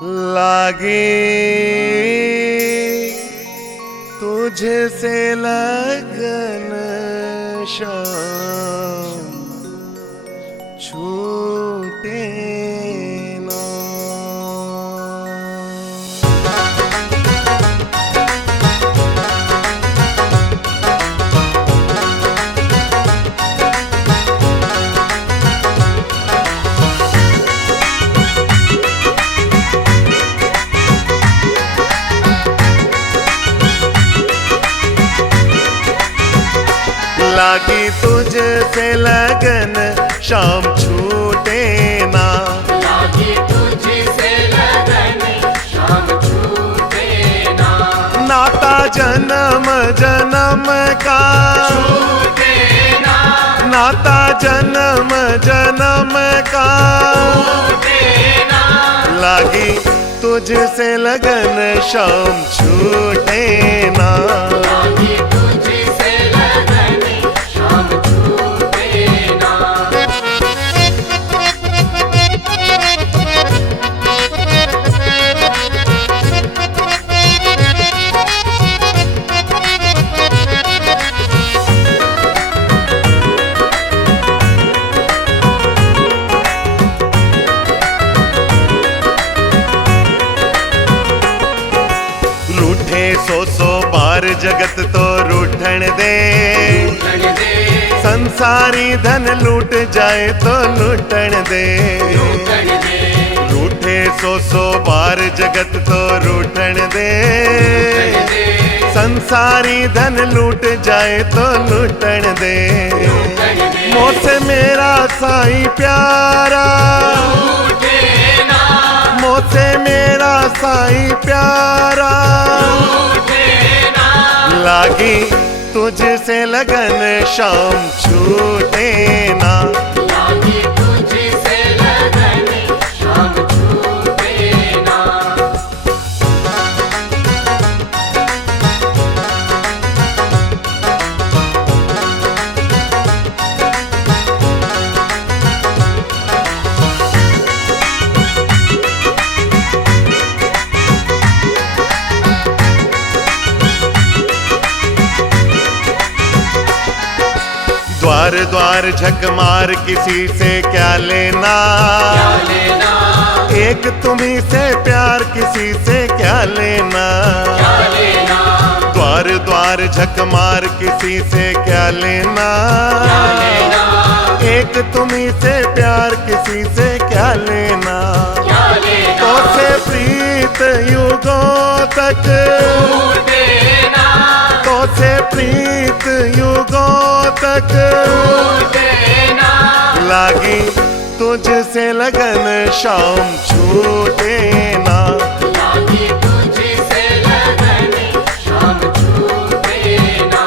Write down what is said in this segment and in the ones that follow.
लागे तुझसे लगन शाम छूटे ना। लागी तुझसे लगन शाम छूटे ना। लागी तुझसे लगन शाम छूटे ना। नाता जन्म जन्म का छूटे ना। नाता जन्म जन्म का छूटे ना। लागी तुझसे लगन शाम छूटे ना। लागी तुझसे लगन शाम छूटे ना। रूठे सो बार जगत तो रूठन दे। लूटन दे। संसारी धन लूट जाए तो लूटन दे। लूटन दे। रूठे सो बार जगत तो रूठन दे। लूटन दे। संसारी धन लूट जाए तो लूटन दे। लूटन दे। मोसे मेरा साईं प्यारा, छूटे ना। मोसे मेरा साईं प्यारा। छूटे ना। लागी तुझसे लगन शाम छूटे ना। लागी तुझसे लगन शाम छूटे ना। द्वार द्वार झक मार किसी से क्या लेना। क्या लेना। एक तुम्ही से प्यार किसी से क्या लेना। क्या लेना। द्वार द्वार झक मार किसी से क्या लेना। क्या लेना। एक तुम्ही से प्यार किसी से क्या लेना। क्या लेना। तो से प्रीत युगों तक, छूटे ना। तो से प्रीत युगों तक। छूटे ना। लागी तुझसे लगन शाम छूटे ना। लागी तुझसे लगन शाम छूटे ना।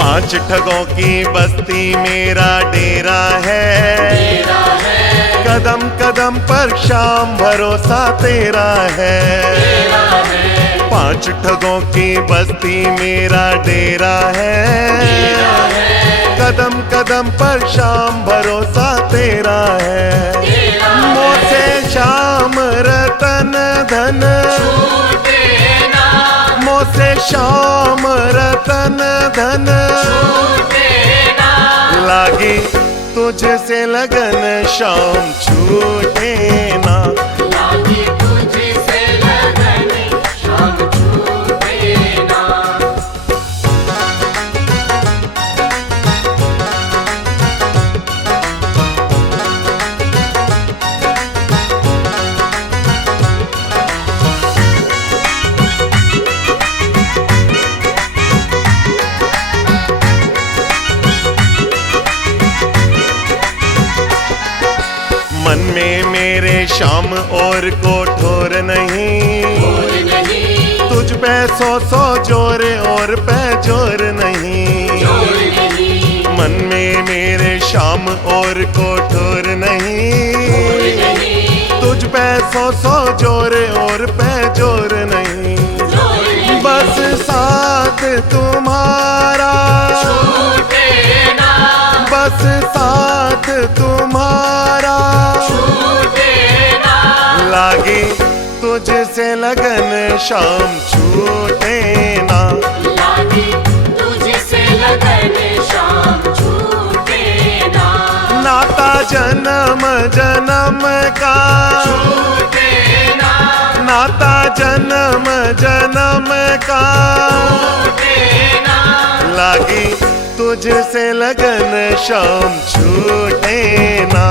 पांच ठगों की बस्ती मेरा डेरा है। तेरा है। कदम कदम पर शाम भरोसा तेरा है। तेरा है। पांच ठगों की बस्ती मेरा डेरा है। तेरा है। कदम कदम पर शाम भरोसा तेरा है। तेरा है। मोसे शाम रतन धन, छूटे ना। मोसे शाम रतन धन। छूटे ना। लागी तुझसे लगन शाम छूटे ना। लागी तुझसे लगन शाम छूटे ना। मन में मेरे शाम और को ठोर नहीं। और नहीं। तुझ पे सौ जोर और पे जोर नहीं। जोर नहीं। मन शाम और कोठोर नहीं, नहीं तुझ पे सौ जोर और पे जोर नहीं, जोर नहीं बस साथ तुम्हारा, छूटे ना बस साथ तुम्हारा, छूटे ना लागी तुझसे लगन शाम छूटे ना, लागी तुझसे लगन शाम छूटे ना नाता जन्म जन्म का, छूटे ना नाता जन्म जन्म का, छूटे ना लागी तुझसे लगन शाम छूटे ना।